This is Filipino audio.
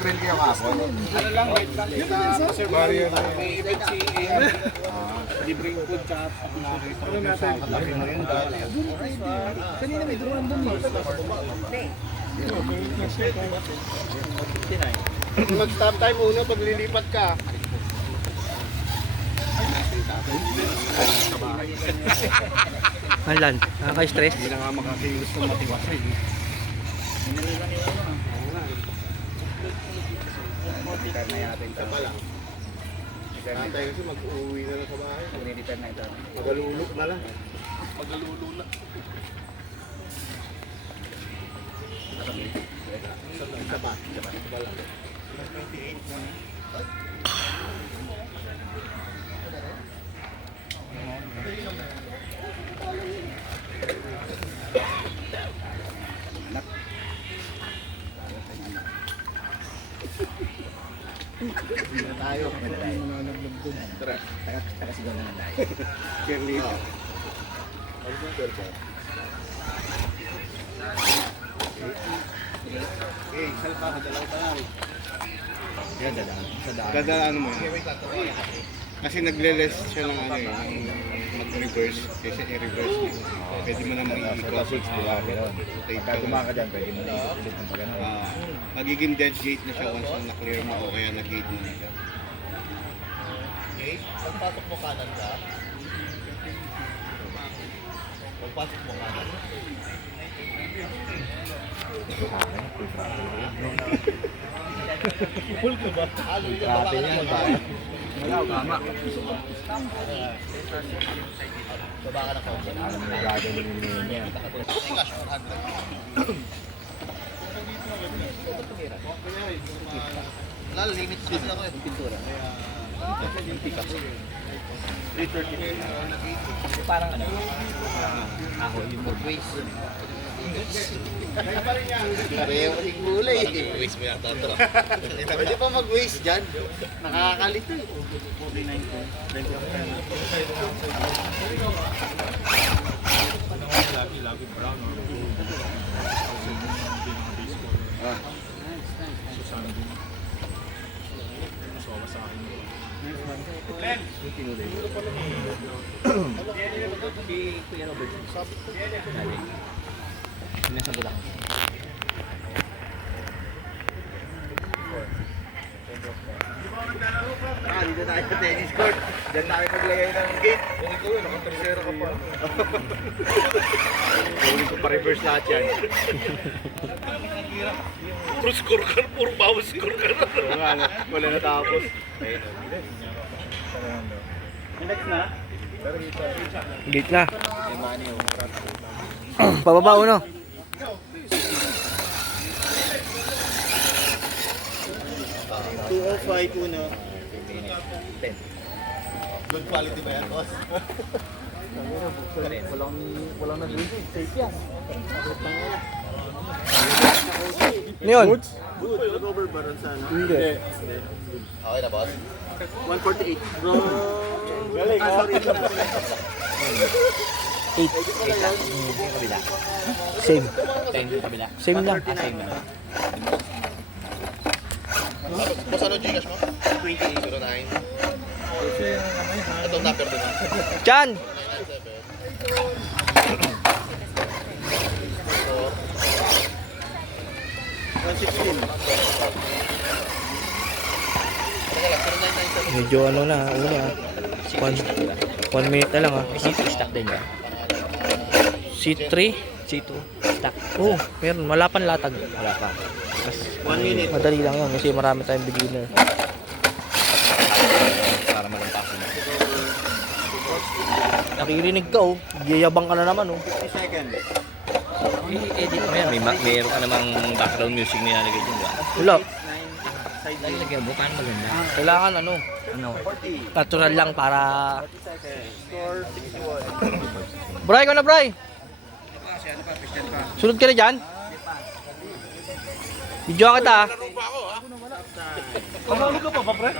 Nag-trail kayo kapon? Ano lang, wait lang. Sir Mario, may event si Ian. Libreng food, tsaka ano natin? Laki mo yun dahil. Kanina may drone doon eh. Mag-stop time muna pag lilipat ka. Alan, nakaka-stress. Hindi na nga makakilos ng matiwasay. Repair na natin ito. Tatay kasi mag-uwi na lang sa bahay. Repair na ito. Magalulok na lang. Magalulo na. Isa pa lang. Hindi tayo. Tara. Takasigaw na tayo. Kerly. Eh, salpa ka dalaw tayo. Yan, dadaan. Sa daan. Dadaan mo yun. Kasi nagle-less siya ng ano eh, ng mag-reverse. Kasi i-reverse niya. Pwede mo namang i-cross. Pagka gumaka dyan, pwede mo na ulit ng pagano. Magiging dead gate na siya once na na-clear mo o kaya na-gate mo na siya. Okay, pagpasok mo kanan ka. Pagpasok mo kanan. Full ka ba? Grabe yan, ba? Tama. Baba ka na ko. Alam mo yung gagawin niya. Cash 400. Wala, limit na kasi ako eh. Pintura. Parang ano? Ako yung Waste. Pareho kasing gulay eh. Waste mo yata ito. Pwede pa mag-waste dyan. Nakakalito eh. Nasa bulak. Dito tayo sa tennis court. Diyan tayo maglagay ng gate. Kung ikaw yun, naka-tercera ka pa. Gawin ko pa-reverse lahat yan. Puro score ka, puro power score ka na. Wala na tapos. Gate na. Pababa uno. $205 uno. Good quality ba yan, boss? Walang nag-visit. Safe yan. Ano yun? Good. Over ba rin sana? Hindi. Okay na, boss? 148. Galing, sorry. 8. Kabila. Same. 10 yung kabila. Same lang. Same na. Boss, ano Gcash mo? 2009. Itong number din ha? Chan! Medyo ano na, una. 1 minute na lang ah. C2 stock din yan. C3? C2 stock. Oo, meron. Wala pang latag. Wala pa. Mas 1 minute. madali lang yun kasi marami tayong beginner. Para malampasin mo. Nakirinig ka oh. Yayabang ka na naman oh. 50 seconds. I-edit mo yan. Mayroon ka namang background music na nilagay dyan. Wala. Lalagyan mo. Paano maganda? Kailangan ano, Ano? natural lang para... Score 61. Bray, ko na Bray! Sunod ka na dyan? Video kita ah. Ano pa ako ha?